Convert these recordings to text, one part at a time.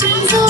to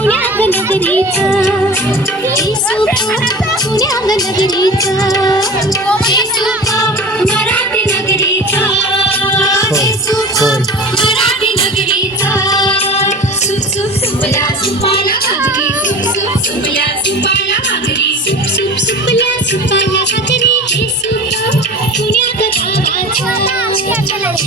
पुण्याग नगरीचा Yesu बाप पुण्याग नगरीचा येसू बाप मराठी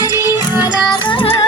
ஆனாவா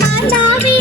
மாதாவே